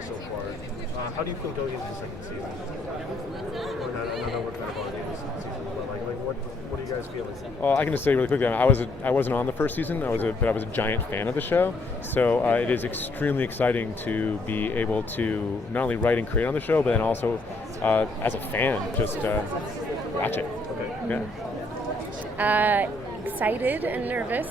success so far. How do you feel going into the second season? I know we're kind of already in the second season, but what are you guys feeling? Well, I can just say really quickly, I wasn't on the first season, but I was a giant fan of the show. So it is extremely exciting to be able to not only write and create on the show, but then also as a fan, just watch it. Okay. Yeah. Excited and nervous.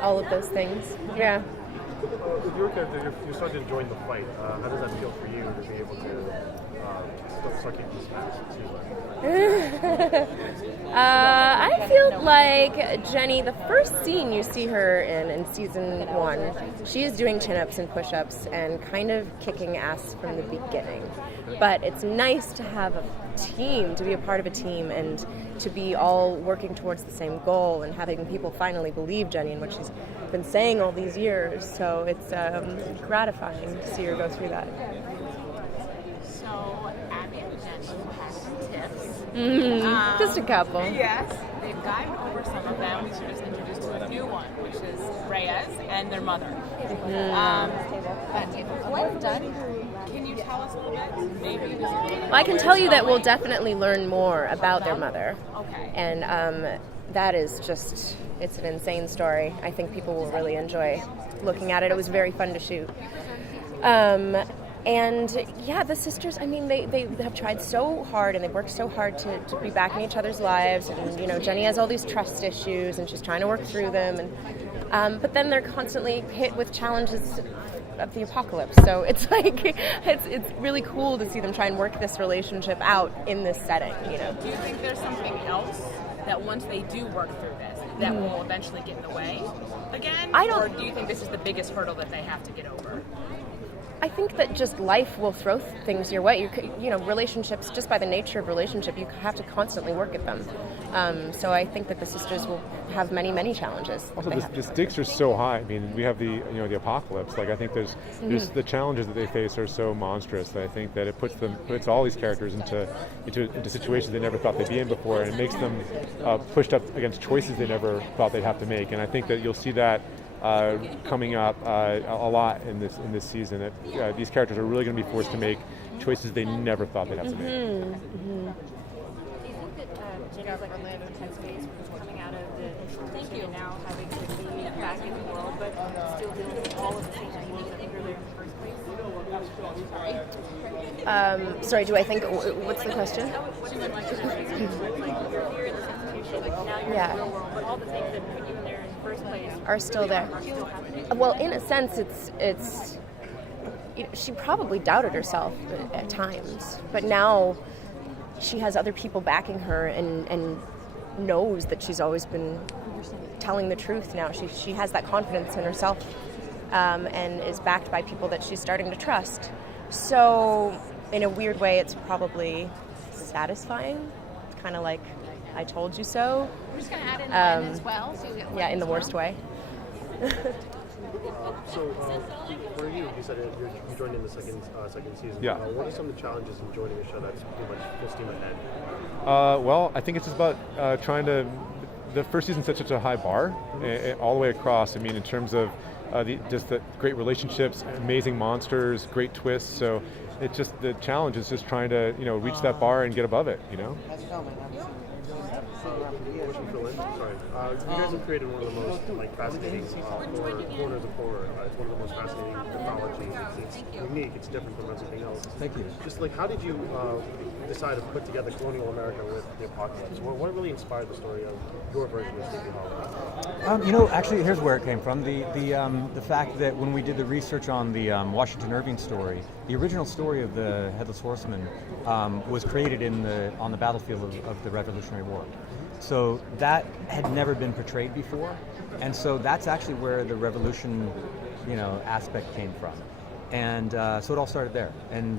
All of those things. Yeah. With your character, you're starting to enjoy the fight. How does that feel for you to be able to start keeping this match? I feel like Jenny, the first scene you see her in season 1, she is doing chin-ups and push-ups and kind of kicking ass from the beginning. But it's nice to have a team, to be a part of a team, and to be all working towards the same goal and having people finally believe Jenny and what she's been saying all these years. So it's gratifying to see her go through that. So Abby and Jenny have some tips. Just a couple. Yes. They've gotten over some of them. We should just introduce to a new one, which is Reyes and their mother. Well done. Can you tell us a little bit? Maybe. Well, I can tell you that we'll definitely learn more about their mother. Okay. And that is just, it's an insane story. I think people will really enjoy looking at it. It was very fun to shoot. And yeah, the sisters, I mean, they have tried so hard and they've worked so hard to be back in each other's lives. And, you know, Jenny has all these trust issues and she's trying to work through them. And but then they're constantly hit with challenges of the apocalypse. So it's like, it's really cool to see them try and work this relationship out in this setting, you know. Do you think there's something else that once they do work through this, that will eventually get in the way again? Or do you think this is the biggest hurdle that they have to get over? I think that just life will throw things your way. You know, relationships, just by the nature of relationship, you have to constantly work at them. So I think that the sisters will have many, many challenges. Also, the stakes are so high. I mean, we have the apocalypse. Like, I think there's the challenges that they face are so monstrous that I think that it puts all these characters into situations they never thought they'd be in before, and it makes them pushed up against choices they never thought they'd have to make. And I think that you'll see that coming up a lot in this season. That these characters are really going to be forced to make choices they never thought they'd have to make. Do you think that Jenny's like a live intense space from coming out of the institution and now having to be back in the world, but still doing all of the same things that were there in the first place? Sorry, do I think, what's the question? She would like to like you're here in this institution, like now you're in the real world, but all the things that put you in there in the first place are still there. Well, in a sense, it's you know, she probably doubted herself at times, but now she has other people backing her and knows that she's always been telling the truth now. She has that confidence in herself and is backed by people that she's starting to trust. So in a weird way, it's probably satisfying. It's kind of like, I told you so. We're just going to add in Len as well. So yeah, in the worst way. So, for you said you joined in the second season. Yeah. What are some of the challenges in joining a show that's pretty much full steam ahead? Well, I think it's just about trying to. The first season set such a high bar all the way across. I mean, in terms of just the great relationships, amazing monsters, great twists. So it's just the challenge is just trying to reach that bar and get above it. Question for Lynn. Sorry. You guys have created one of the most fascinating corners of horror. It's one of the most fascinating mythologies. It's unique. It's different from everything else. Thank you. Just how did you decide to put together colonial America with the apocalypse? What really inspired the story of your version of Sleepy Hollow? Actually, here's where it came from. The fact that when we did the research on the Washington Irving story, the original story of the Headless Horseman was created on the battlefield of the Revolutionary War. So that had never been portrayed before, and so that's actually where the revolution, aspect came from, and so it all started there, and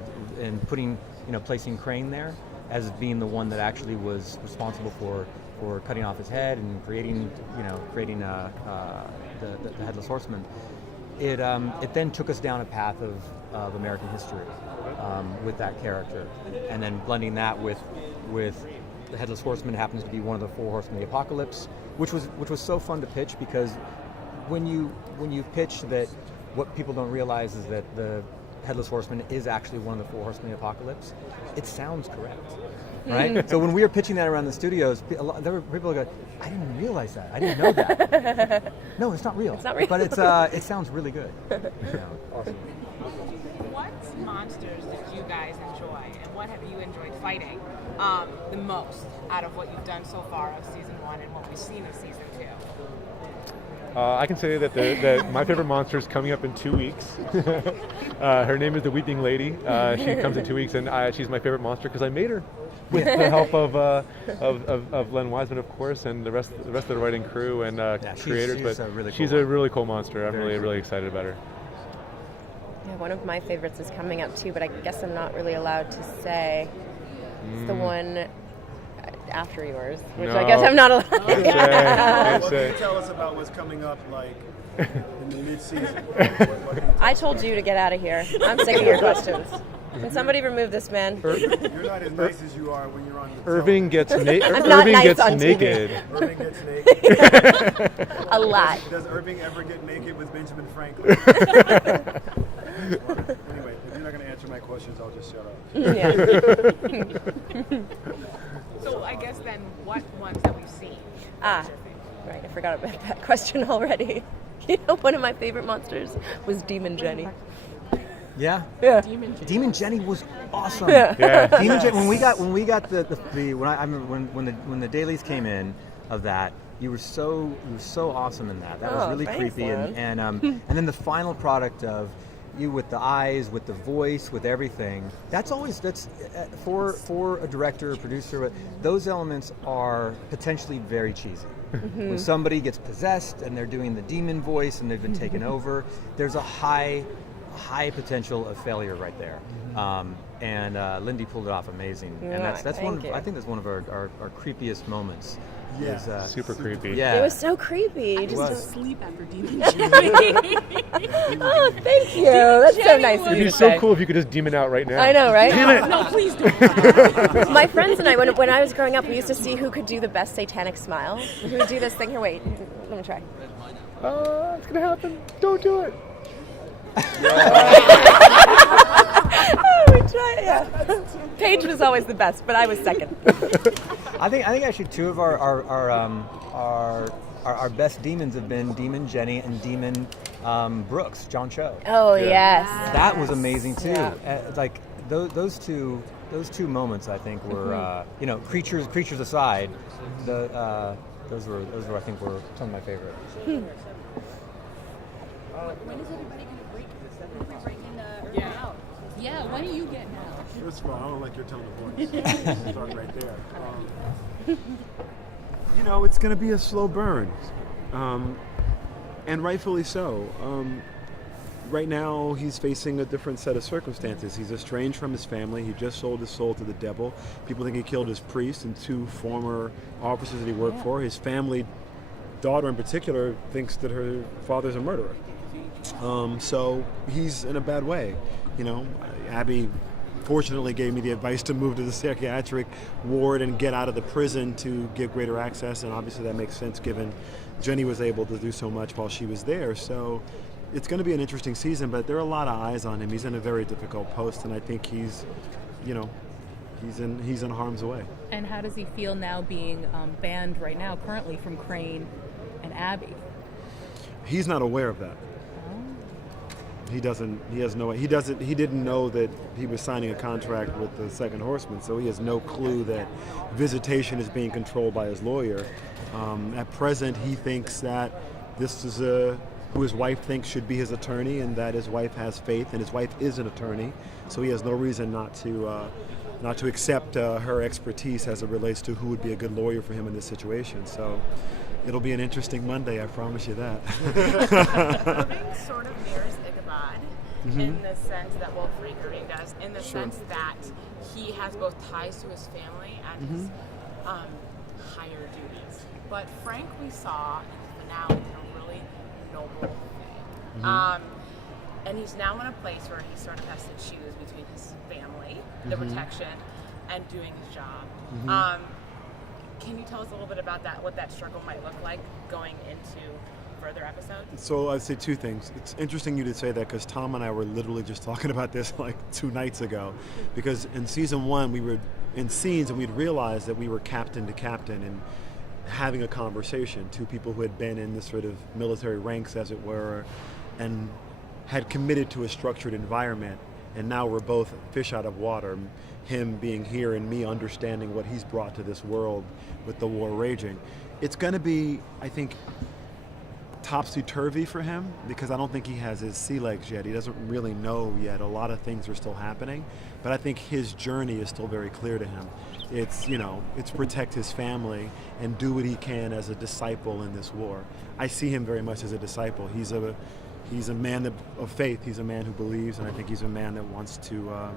placing Crane there as being the one that actually was responsible for cutting off his head and creating the Headless Horseman. It then took us down a path of American history with that character, and then blending that with the Headless Horseman happens to be one of the 4 horsemen of the apocalypse, which was so fun to pitch, because when you pitch that what people don't realize is that the Headless Horseman is actually one of the 4 horsemen of the apocalypse. It sounds correct, right? So when we were pitching that around the studios, there were people who go, I didn't realize that. I didn't know that. No, it's not real. It's not real. But it sounds really good. Awesome. What monsters did you guys enjoy, and what have you enjoyed fighting the most out of what you've done so far of season 1 and what we've seen of season 2? I can say that my favorite monster is coming up in 2 weeks. Her name is the Weeping Lady. She comes in 2 weeks, and she's my favorite monster because I made her with the help of Len Wiseman, of course, and the rest of the writing crew and creators. She's a really cool monster. I'm really excited about her. Yeah, one of my favorites is coming up too, but I guess I'm not really allowed to say. It's the one after yours, which I guess I'm not allowed to say. What can you tell us about what's coming up, like, in the mid-season? I told you to get out of here. I'm sick of your questions. Can somebody remove this man? You're not as nice as you are when you're on the Irving gets naked. Irving gets naked. A lot. Does Irving ever get naked with Benjamin Franklin? Anyway, if you're not going to answer my questions, I'll just shut up. Yeah. So I guess then, what ones that we've seen? Right, I forgot about that question already. You know, one of my favorite monsters was Demon Jenny. Yeah. Demon Jenny was awesome. Yeah. Demon Jenny. When we got I remember when the dailies came in of that, you were so awesome in that. That was really thanks, creepy, man. and then the final product of you with the eyes, with the voice, with everything. That's for a director or producer. Those elements are potentially very cheesy. When somebody gets possessed and they're doing the demon voice and they've been taken over, there's a high potential of failure right there. And Lyndie pulled it off amazing. And that's one. I think that's one of our creepiest moments. Yeah. Super creepy. Yeah. It was so creepy. I just don't sleep after Demon Jenny. Oh, thank you. That's so nice of It'd you be to so say. cool if you could just demon out right now. I know, right? Damn it! No, please don't. My friends and I, when I was growing up, we used to see who could do the best satanic smile. Who would do this thing. Here, wait. Let me try. It's gonna happen. Don't do it. We tried, yeah. Paige was always the best, but I was second. I think actually two of our best demons have been Demon Jenny and Demon Brooks, John Cho. Oh, yes. That was amazing too. Yeah. Like those two moments, I think were creatures aside, those were I think were some of my favorites. When is everybody going to break? When are we breaking Irving out? Yeah, when do you get now? First of all, I don't like your tone of voice. Start right there. It's going to be a slow burn, and rightfully so. Right now, he's facing a different set of circumstances. He's estranged from his family. He just sold his soul to the devil. People think he killed his priest and 2 former officers that he worked for. His family, daughter in particular, thinks that her father's a murderer. So he's in a bad way. Abby fortunately gave me the advice to move to the psychiatric ward and get out of the prison to give greater access, and obviously that makes sense given Jenny was able to do so much while she was there. So it's going to be an interesting season, but there are a lot of eyes on him. He's in a very difficult post, and I think he's in harm's way. And how does he feel now being banned right now, currently, from Crane and Abby? He's not aware of that. He didn't know that he was signing a contract with the Second Horseman, so he has no clue that visitation is being controlled by his lawyer. At present, he thinks that this is who his wife thinks should be his attorney, and that his wife has faith, and his wife is an attorney, so he has no reason not to accept her expertise as it relates to who would be a good lawyer for him in this situation. So it'll be an interesting Monday, I promise you that. Irving sort of mirrors Ichabod in the sense that Wolfgang Irving does, in the sense that he has both ties to his family and his higher duties. But Frank, we saw in the finale, did a really noble thing. And he's now in a place where he sort of has to choose between his family, the protection, and doing his job. Can you tell us a little bit about that, what that struggle might look like going into further episodes? So I'd say two things. It's interesting you to say that because Tom and I were literally just talking about this like 2 nights ago. Because in season 1 we were in scenes and we'd realized that we were captain to captain and having a conversation. 2 people who had been in the sort of military ranks, as it were, and had committed to a structured environment. And now we're both fish out of water. Him being here and me understanding what he's brought to this world with the war raging. It's going to be, I think, topsy-turvy for him because I don't think he has his sea legs yet. He doesn't really know yet. A lot of things are still happening, but I think his journey is still very clear to him. It's, it's protect his family and do what he can as a disciple in this war. I see him very much as a disciple. He's a man of faith. He's a man who believes, and I think he's a man that wants to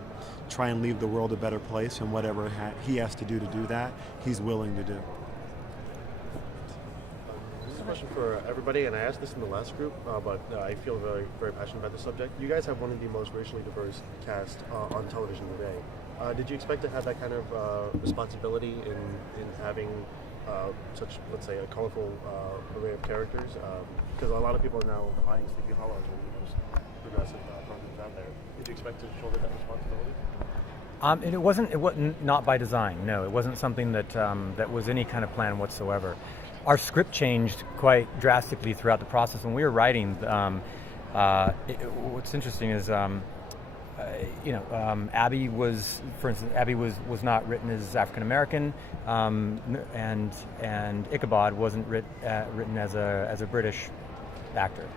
try and leave the world a better place, and whatever he has to do that, he's willing to do. This is a question for everybody, and I asked this in the last group, but I feel very, very passionate about the subject. You guys have one of the most racially diverse cast on television today. Did you expect to have that kind of responsibility in having such, let's say, a colorful array of characters? Because a lot of people are now eyeing Sleepy Hollow as one of the most progressive programs out there. Did you expect to shoulder that responsibility? It wasn't not by design. No, it wasn't something that that was any kind of plan whatsoever. Our script changed quite drastically throughout the process. When we were writing, what's interesting is, Abby was, for instance, was not written as African American, and Ichabod wasn't written as a British actor,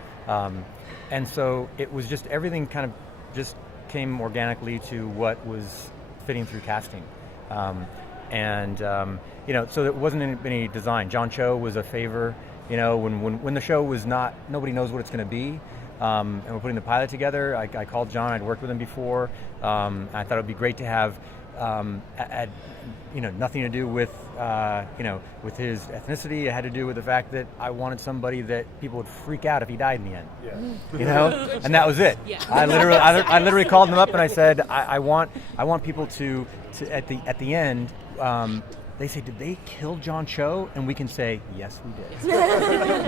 and so it was just everything kind of just came organically to what was fitting through casting, so there wasn't any design. John Cho was a favor, when the show was not, nobody knows what it's going to be. And we're putting the pilot together. I called John. I'd worked with him before. I thought it would be great to have, nothing to do with, with his ethnicity. It had to do with the fact that I wanted somebody that people would freak out if he died in the end. Yeah. And that was it. Yeah. I literally called him up and I said, I want people to at the end. They say, did they kill John Cho? And we can say, yes, we did.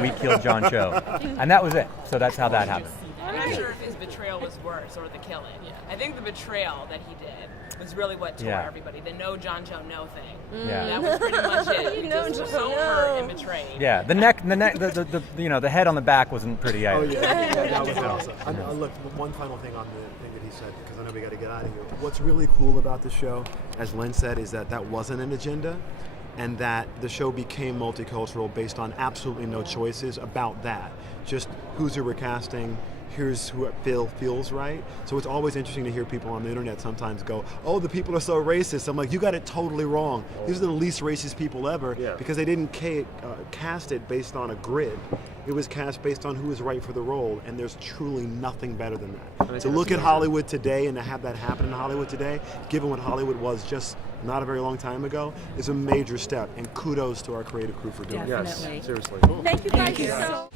We killed John Cho. And that was it. So that's how that happened. I'm not sure if his betrayal was worse or the killing. Yeah. I think the betrayal that he did was really what tore everybody. The no John Cho no thing. Yeah. That was pretty much it. He just was so hurt and betrayed. Yeah. The neck, the head on the back wasn't pretty either. Oh yeah, that was awesome. Look, one final thing on the thing that he said, because I know we got to get out of here. What's really cool about the show, as Len said, is that wasn't an agenda, and that the show became multicultural based on absolutely no choices about that. Just who's who we're casting. Here's who it feels right. So it's always interesting to hear people on the internet sometimes go, oh, the people are so racist. I'm like, you got it totally wrong. These are the least racist people ever because they didn't cast it based on a grid. It was cast based on who was right for the role, and there's truly nothing better than that. To look at Hollywood today and to have that happen in Hollywood today, given what Hollywood was just not a very long time ago, is a major step, and kudos to our creative crew for doing it. Definitely. Yes, seriously. Thank you guys so